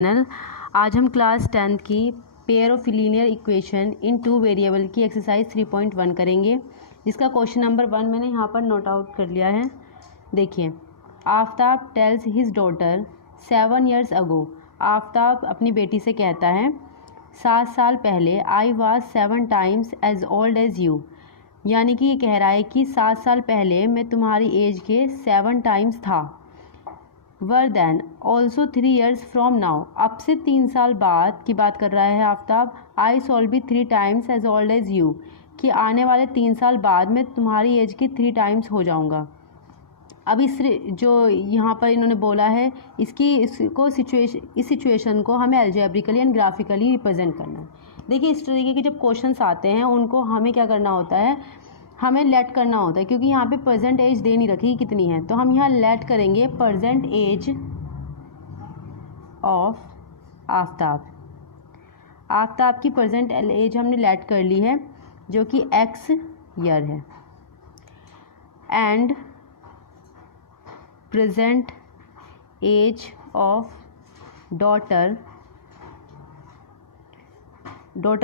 Channel. आज हम class 10th की pair of linear equation in two variable की एक्सरसाइज 3.1 करेंगे, जिसका क्वेश्चन नंबर 1 मैंने यहाँ पर नोट आउट कर लिया है। देखिए, Aftab tells his daughter 7 years ago. Aftab अपनी बेटी से कहता है 7 साल पहले I was 7 times as old as you, यानी कि ये कह रहा है कि 7 साल पहले मैं तुम्हारी एज के 7 times था। Were then also 3 years from now, अब से 3 साल बाद की बात कर रहा है Aftab. I shall be 3 times as old as you, कि आने वाले 3 साल बाद मैं तुम्हारी एज की 3 times हो जाऊंगा। अब इस जो यहाँ पर इन्होंने बोला है इस सिचुएशन को हमें अलजेब्रिकली एंड ग्राफिकली रिप्रेजेंट करना है। देखिए, इस तरीके के जब क्वेश्चंस आते हैं उनको हमें क्या करना होता है, हमें लेट करना होता है, क्योंकि यहाँ पे प्रेजेंट एज दे नहीं रखी कितनी है, तो हम यहाँ लेट करेंगे present age of Aftab. Aftab की प्रेजेंट एज हमने लेट कर ली है, जो कि x ईयर है। And present age of daughter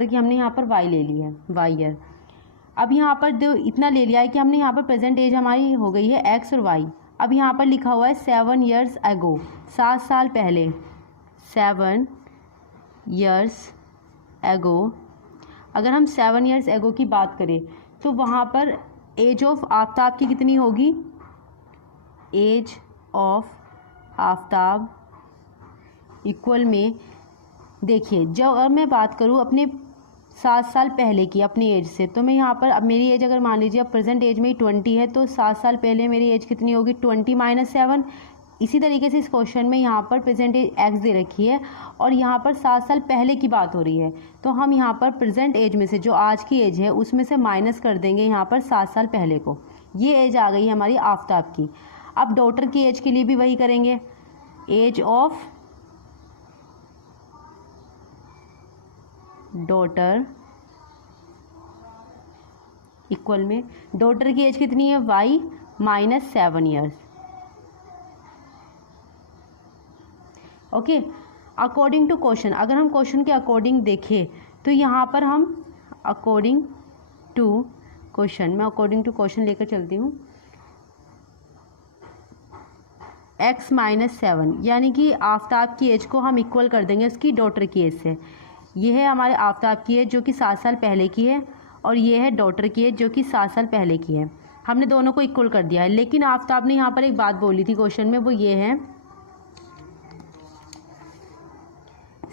की हमने यहाँ पर y ले ली है, y ईयर। अब यहाँ पर जो इतना ले लिया है कि हमने यहाँ पर प्रेजेंट एज हमारी हो गई है x और y। अब यहाँ पर लिखा हुआ है 7 years अगो, 7 साल पहले, 7 years अगो। अगर हम 7 years अगो की बात करें तो वहाँ पर एज ऑफ आफ्ताब की कितनी होगी, एज ऑफ आफ्ताब इक्वल में, देखिए जब अगर मैं बात करूँ अपने 7 साल पहले की अपनी एज से, तो मैं यहाँ पर अब मेरी एज अगर मान लीजिए अब प्रेजेंट एज में 20 है, तो 7 साल पहले मेरी एज कितनी होगी, 20 - 7। इसी तरीके से इस क्वेश्चन में यहाँ पर प्रेजेंट एज x दे रखी है और यहाँ पर 7 साल पहले की बात हो रही है, तो हम यहाँ पर प्रेजेंट एज में से जो आज की एज है उसमें से माइनस कर देंगे यहाँ पर 7 साल पहले को। ये एज आ गई हमारी आफ्ताब की। अब डॉटर की एज के लिए भी वही करेंगे, एज ऑफ डॉटर इक्वल में, डॉटर की एज कितनी है, y - 7 years। Okay, according to question, अगर हम क्वेश्चन के अकॉर्डिंग देखें तो यहाँ पर हम अकॉर्डिंग टू क्वेश्चन, मैं अकॉर्डिंग टू क्वेश्चन लेकर चलती हूँ, x - 7, यानी कि आफ्ताब की एज को हम इक्वल कर देंगे उसकी डॉटर की एज से। ये है हमारे आफ्ताब की एज जो कि 7 साल पहले की है, और ये है डॉटर की एज जो कि 7 साल पहले की है। हमने दोनों को इक्वल कर दिया है, लेकिन आफ्ताब ने यहाँ पर एक बात बोली थी क्वेश्चन में, वो ये है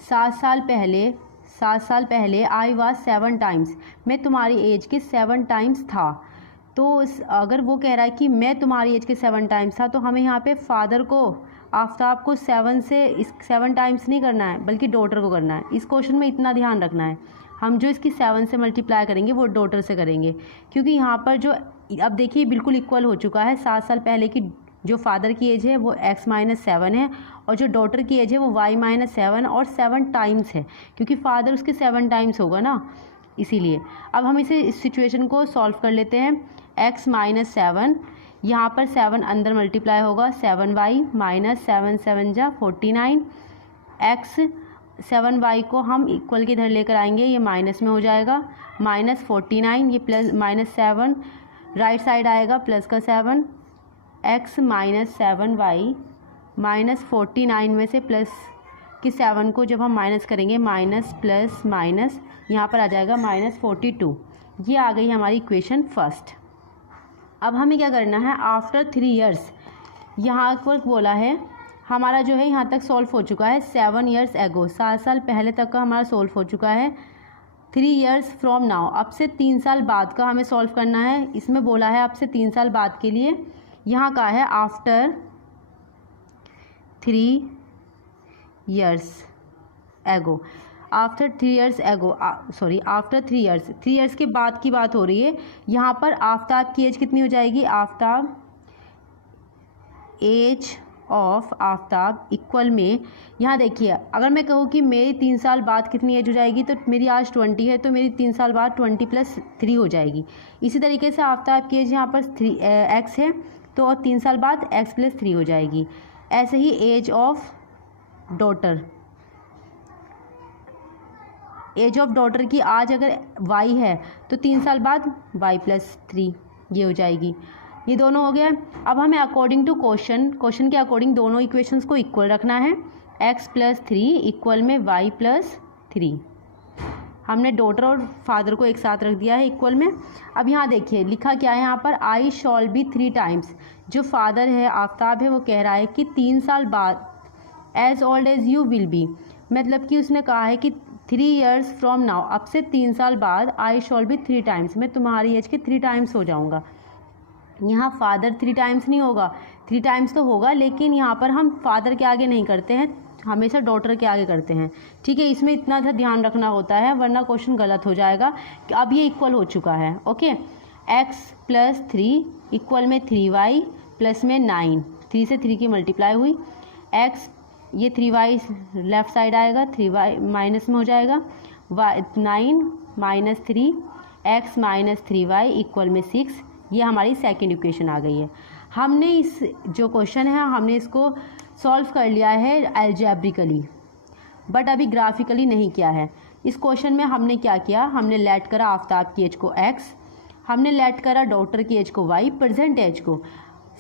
7 साल पहले आई वॉज 7 times, मैं तुम्हारी एज के 7 times था। तो अगर वो कह रहा है कि मैं तुम्हारी एज के 7 times था, तो हमें यहाँ पे फादर को, आफ्ताब को 7 times नहीं करना है, बल्कि डॉटर को करना है। इस क्वेश्चन में इतना ध्यान रखना है, हम जो इसकी 7 से मल्टीप्लाई करेंगे वो डॉटर से करेंगे, क्योंकि यहाँ पर जो अब देखिए बिल्कुल इक्वल हो चुका है। 7 साल पहले की जो फादर की एज है वो x - 7 है, और जो डॉटर की एज है वो y - 7 और 7 times है, क्योंकि फादर उसके 7 times होगा ना, इसीलिए। अब हम इस सिचुएशन को सॉल्व कर लेते हैं। x - 7, यहाँ पर 7 अंदर मल्टीप्लाई होगा, 7y - 7 7 जा 49, x 7y को हम इक्वल के इधर लेकर आएंगे, ये माइनस में हो जाएगा, -49, ये प्लस -7 राइट साइड आएगा, प्लस का 7, x - 7y -49 में से प्लस कि 7 को जब हम माइनस करेंगे, माइनस प्लस माइनस यहाँ पर आ जाएगा -42। ये आ गई हमारी इक्वेशन फर्स्ट। अब हमें क्या करना है, आफ्टर 3 years, यहाँ पर बोला है हमारा जो है यहाँ तक सॉल्व हो चुका है 7 years अगो, 7 साल पहले तक का हमारा सॉल्व हो चुका है। 3 years फ्रॉम नाउ, अब से 3 साल बाद का हमें सॉल्व करना है। इसमें बोला है अब से 3 साल बाद के लिए, यहाँ का है आफ्टर 3 years अगो, आफ्टर 3 years अगो, सॉरी आफ्टर 3 years, 3 years के बाद की बात हो रही है। यहाँ पर आफ्ताब की एज कितनी हो जाएगी, Aftab age of Aftab equal में, यहाँ देखिए अगर मैं कहूँ कि मेरी 3 साल बाद कितनी एज हो जाएगी, तो मेरी आज 20 है, तो मेरी 3 साल बाद 20 + 3 हो जाएगी। इसी तरीके से आफ्ताब की एज यहाँ पर x है, तो और 3 साल बाद x + 3 हो जाएगी। ऐसे ही age of daughter age of daughter की आज अगर y है तो 3 साल बाद y+3 ये हो जाएगी। ये दोनों हो गया। अब हमें अकॉर्डिंग टू क्वेश्चन के अकॉर्डिंग दोनों इक्वेशंस को इक्वल रखना है। x+3 इक्वल में y+3, हमने डॉटर और फादर को एक साथ रख दिया है इक्वल में। अब यहाँ देखिए लिखा क्या है यहाँ पर, आई शॉल बी 3 टाइम्स। जो फादर है आफ्ताब है वो कह रहा है कि 3 साल बाद as old as you will be, मतलब कि उसने कहा है कि 3 years फ्रॉम नाउ, अब से 3 साल बाद आई शॉल बी 3 टाइम्स, मैं तुम्हारी एज के 3 टाइम्स हो जाऊँगा। यहाँ फादर 3 टाइम्स नहीं होगा, 3 टाइम्स तो होगा, लेकिन यहाँ पर हम फादर के आगे नहीं करते हैं, हमेशा डॉटर के आगे करते हैं। ठीक है, इसमें इतना सा ध्यान रखना होता है वरना क्वेश्चन गलत हो जाएगा। अब ये इक्वल हो चुका है। ओके, x+3 इक्वल में 3y प्लस में 9, 3 से 3 की मल्टीप्लाई हुई, x ये 3y लेफ्ट साइड आएगा, 3y माइनस में हो जाएगा, 9 minus 3 x minus 3y equal में 6। ये हमारी सेकेंड इक्वेशन आ गई है। हमने इस जो क्वेश्चन है हमने इसको सॉल्व कर लिया है अलजेब्रिकली, बट अभी ग्राफिकली नहीं किया है। इस क्वेश्चन में हमने क्या किया, हमने लेट करा आफ्ताब की एज को x, हमने लेट करा डॉटर की एज को y, प्रेजेंट एज को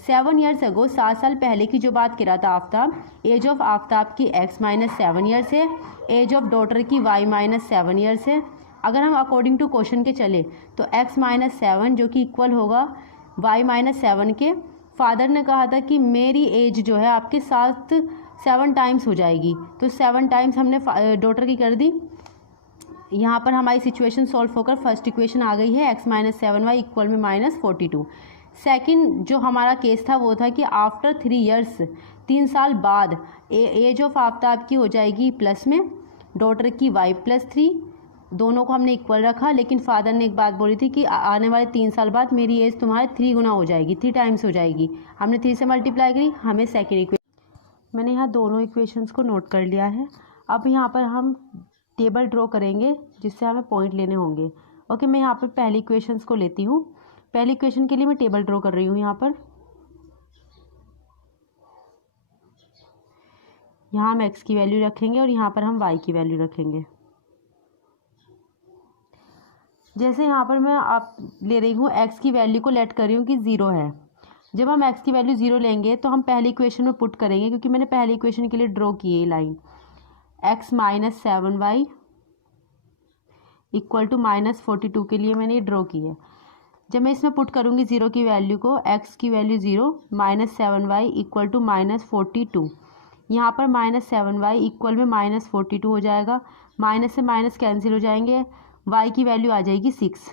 7 years अगो 7 साल पहले की जो बात कह रहा था आफ्ताब, एज ऑफ आफ्ताब की x माइनस 7 years है, एज ऑफ डॉटर की y माइनस 7 years है। अगर हम अकॉर्डिंग टू क्वेश्चन के चले तो x माइनस 7 जो कि इक्वल होगा y माइनस 7 के। फादर ने कहा था कि मेरी एज जो है आपके साथ 7 टाइम्स हो जाएगी, तो 7 टाइम्स हमने डॉटर की कर दी। यहाँ पर हमारी सिचुएशन सॉल्व होकर फर्स्ट इक्वेशन आ गई है, x माइनस 7y इक्वल में -42। सेकंड जो हमारा केस था वो था कि आफ्टर 3 years 3 साल बाद एज ऑफ आफ्ताब की हो जाएगी प्लस में, डॉटर की y+3, दोनों को हमने इक्वल रखा। लेकिन फादर ने एक बात बोली थी कि आने वाले 3 साल बाद मेरी एज तुम्हारे 3 गुना हो जाएगी, 3 टाइम्स हो जाएगी। हमने 3 से मल्टीप्लाई करी, हमें सेकेंड इक्वेशन, मैंने यहाँ दोनों इक्वेशंस को नोट कर लिया है। अब यहाँ पर हम टेबल ड्रॉ करेंगे जिससे हमें पॉइंट लेने होंगे। ओके, मैं यहाँ पर पहली इक्वेशंस को लेती हूँ। पहली इक्वेशन के लिए मैं टेबल ड्रॉ कर रही हूँ। यहाँ हम x की वैल्यू रखेंगे और यहाँ पर हम y की वैल्यू रखेंगे। जैसे यहाँ पर मैं आप ले रही हूँ x की वैल्यू को लेट कर रही हूँ कि 0 है। जब हम x की वैल्यू 0 लेंगे तो हम पहली इक्वेशन में पुट करेंगे, क्योंकि मैंने पहली इक्वेशन के लिए ड्रॉ की है line, x minus 7y equal to -42 के लिए मैंने ये ड्रॉ की है। जब मैं इसमें पुट करूँगी 0 की वैल्यू को, x की वैल्यू 0 -7y इक्वल टू -42, यहाँ पर -7y इक्वल में -42 हो जाएगा, माइनस से माइनस कैंसिल हो जाएंगे, y की वैल्यू आ जाएगी 6।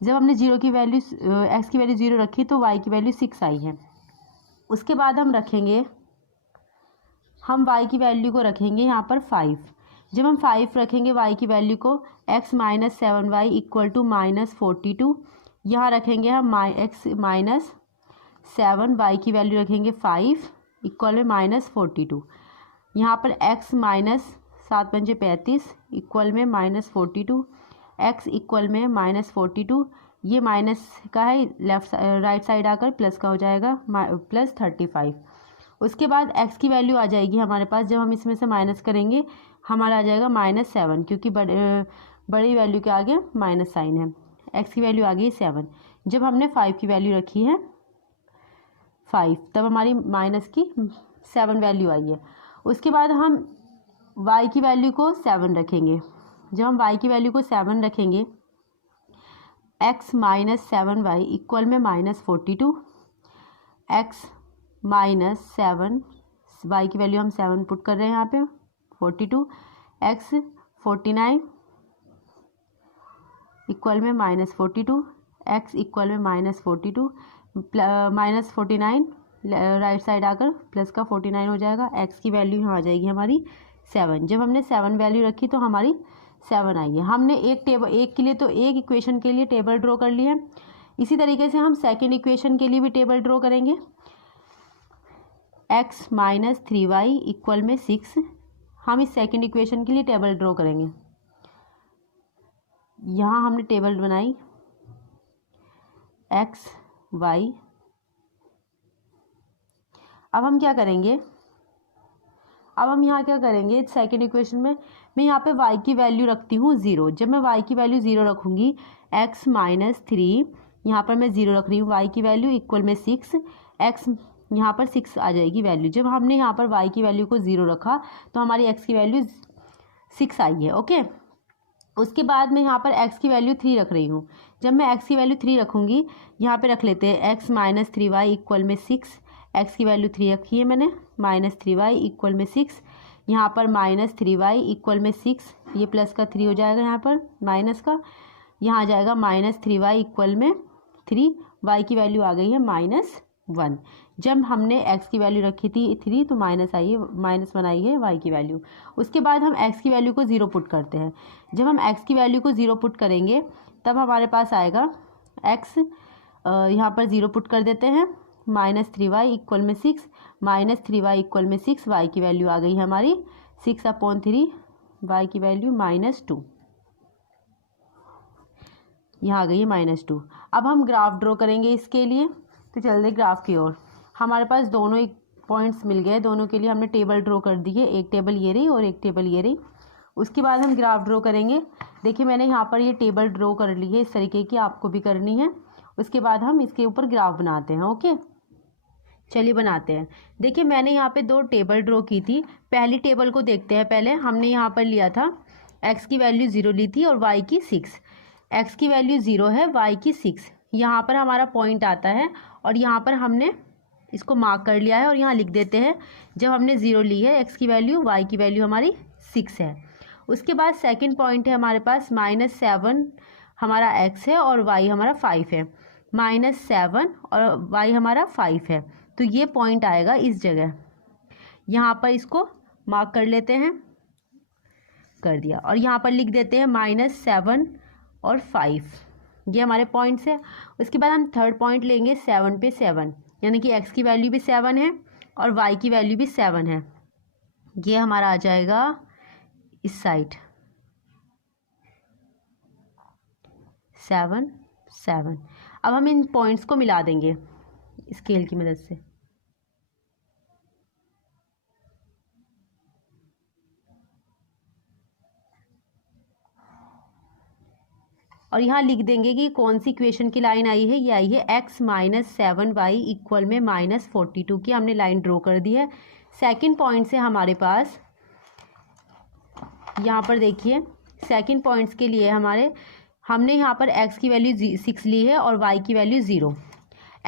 जब हमने 0 की वैल्यू x की वैल्यू 0 रखी तो y की वैल्यू 6 आई है। उसके बाद हम रखेंगे, हम y की वैल्यू को रखेंगे यहाँ पर 5। जब हम 5 रखेंगे y की वैल्यू को, x minus 7y equal to -42, यहाँ रखेंगे हम x माइनस 7, y की वैल्यू रखेंगे 5 इक्वल में -42। यहाँ पर x माइनस 7 पंजे 35 इक्वल में -42, x इक्वल में -42, ये माइनस का है लेफ्ट राइट साइड आकर प्लस का हो जाएगा +35। उसके बाद x की वैल्यू आ जाएगी हमारे पास, जब हम इसमें से माइनस करेंगे हमारा आ जाएगा -7, क्योंकि बड़ी वैल्यू के आगे माइनस साइन है। x की वैल्यू आ गई 7। जब हमने 5 की वैल्यू रखी है 5, तब हमारी माइनस की 7 वैल्यू आई है। उसके बाद हम y की वैल्यू को 7 रखेंगे। जब हम y की वैल्यू को 7 रखेंगे, x माइनस 7y इक्वल में -42, x माइनस 7, y की वैल्यू हम 7 पुट कर रहे हैं यहाँ पे 42, x 49 इक्वल में -42, x इक्वल में -42, -49 राइट साइड आकर प्लस का 49 हो जाएगा। x की वैल्यू यहाँ आ जाएगी हमारी 7। जब हमने 7 वैल्यू रखी तो हमारी 7 आई है। हमने एक के लिए तो एक इक्वेशन के लिए टेबल ड्रॉ कर लिया है। इसी तरीके से हम सेकेंड इक्वेशन के लिए भी टेबल ड्रॉ करेंगे। x माइनस 3y इक्वल में 6, हम इस सेकेंड इक्वेशन के लिए टेबल ड्रॉ करेंगे। यहाँ हमने टेबल बनाई x y। अब हम क्या करेंगे, अब हम यहाँ क्या करेंगे, सेकेंड इक्वेशन में मैं यहाँ पे y की वैल्यू रखती हूँ 0। जब मैं y की वैल्यू 0 रखूँगी, x माइनस 3 यहाँ पर मैं 0 रख रही हूँ, y की वैल्यू इक्वल में 6, x यहाँ पर 6 आ जाएगी वैल्यू। जब हमने यहाँ पर y की वैल्यू को 0 रखा तो हमारी x की वैल्यू 6 आई है। ओके, उसके बाद मैं यहाँ पर x की वैल्यू 3 रख रही हूँ। जब मैं x की वैल्यू 3 रखूँगी, यहाँ पे रख लेते हैं x माइनस 3y इक्वल में 6, x की वैल्यू 3 रखी है मैंने, माइनस 3y इक्वल में 6, यहाँ पर माइनस 3y इक्वल में 6, ये प्लस का 3 हो जाएगा, यहाँ पर माइनस का, यहाँ आ जाएगा माइनस 3y इक्वल में 3, y की वैल्यू आ गई है -1। जब हमने x की वैल्यू रखी थी 3 तो माइनस आई है, -1 आई है y की वैल्यू। उसके बाद हम x की वैल्यू को 0 पुट करते हैं। जब हम x की वैल्यू को 0 पुट करेंगे तब हमारे पास आएगा x, यहाँ पर 0 पुट कर देते हैं, -3y इक्वल में 6, -3y इक्वल में 6, y की वैल्यू आ गई है हमारी 6/3, y की वैल्यू -2, यहाँ आ गई है -2। अब हम ग्राफ ड्रॉ करेंगे इसके लिए, तो चलते ग्राफ की ओर। हमारे पास दोनों एक पॉइंट्स मिल गए, दोनों के लिए हमने टेबल ड्रॉ कर दी है, एक टेबल ये रही और एक टेबल ये रही। उसके बाद हम ग्राफ ड्रॉ करेंगे। देखिए मैंने यहाँ पर ये टेबल ड्रॉ कर ली है, इस तरीके की आपको भी करनी है। उसके बाद हम इसके ऊपर ग्राफ बनाते हैं। ओके, चलिए बनाते हैं। देखिए मैंने यहाँ पे 2 टेबल ड्रॉ की थी। पहली टेबल को देखते हैं। पहले हमने यहाँ पर लिया था x की वैल्यू 0 ली थी और y की 6। x की वैल्यू 0 है, y की 6। यहाँ पर हमारा पॉइंट आता है और यहाँ पर हमने इसको मार्क कर लिया है और यहाँ लिख देते हैं जब हमने 0 ली है x की वैल्यू, y की वैल्यू हमारी 6 है। उसके बाद सेकंड पॉइंट है हमारे पास -7 हमारा x है और y हमारा 5 है, -7 और y हमारा 5 है। तो ये पॉइंट आएगा इस जगह, यहाँ पर इसको मार्क कर लेते हैं, कर दिया, और यहाँ पर लिख देते हैं -7 और 5, ये हमारे पॉइंट्स है। उसके बाद हम थर्ड पॉइंट लेंगे 7 पे 7, यानी कि x की वैल्यू भी 7 है और y की वैल्यू भी 7 है। ये हमारा आ जाएगा इस साइड 7 7। अब हम इन पॉइंट्स को मिला देंगे स्केल की मदद से। और यहाँ लिख देंगे कि कौन सी इक्वेशन की लाइन आई है, ये आई है x माइनस 7y इक्वल में -42 की हमने लाइन ड्रॉ कर दी है। सेकंड पॉइंट से हमारे पास यहाँ पर देखिए सेकंड पॉइंट्स के लिए हमने यहाँ पर x की वैल्यू 6 ली है और y की वैल्यू 0।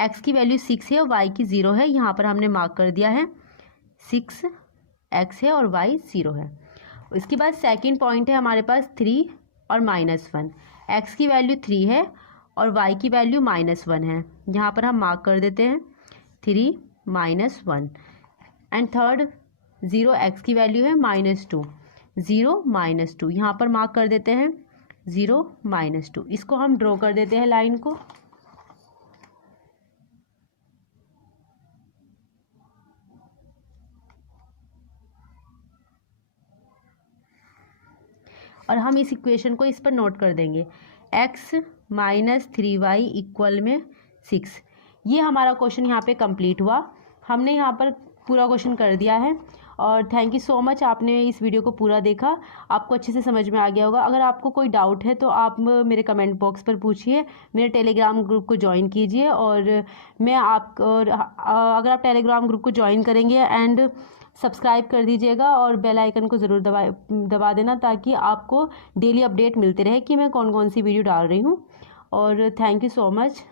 x की वैल्यू 6 है और y की 0 है, यहाँ पर हमने मार्क कर दिया है 6x है और y 0 है। उसके बाद सेकंड पॉइंट है हमारे पास 3 और -1। x की वैल्यू 3 है और y की वैल्यू -1 है, यहाँ पर हम मार्क कर देते हैं 3 -1। एंड थर्ड 0 x की वैल्यू है -2, 0 -2, यहाँ पर मार्क कर देते हैं 0 -2। इसको हम ड्रॉ कर देते हैं लाइन को। और हम इस इक्वेशन को इस पर नोट कर देंगे x माइनस 3y इक्वल में 6। ये हमारा क्वेश्चन यहाँ पे कंप्लीट हुआ। हमने यहाँ पर पूरा क्वेश्चन कर दिया है और थैंक यू सो मच, आपने इस वीडियो को पूरा देखा, आपको अच्छे से समझ में आ गया होगा। अगर आपको कोई डाउट है तो आप मेरे कमेंट बॉक्स पर पूछिए, मेरे टेलीग्राम ग्रुप को ज्वाइन कीजिए और अगर आप टेलीग्राम ग्रुप को ज्वाइन करेंगे एंड सब्सक्राइब कर दीजिएगा और बेल आइकन को ज़रूर दबा देना ताकि आपको डेली अपडेट मिलते रहे कि मैं कौन कौन सी वीडियो डाल रही हूँ। और थैंक यू सो मच।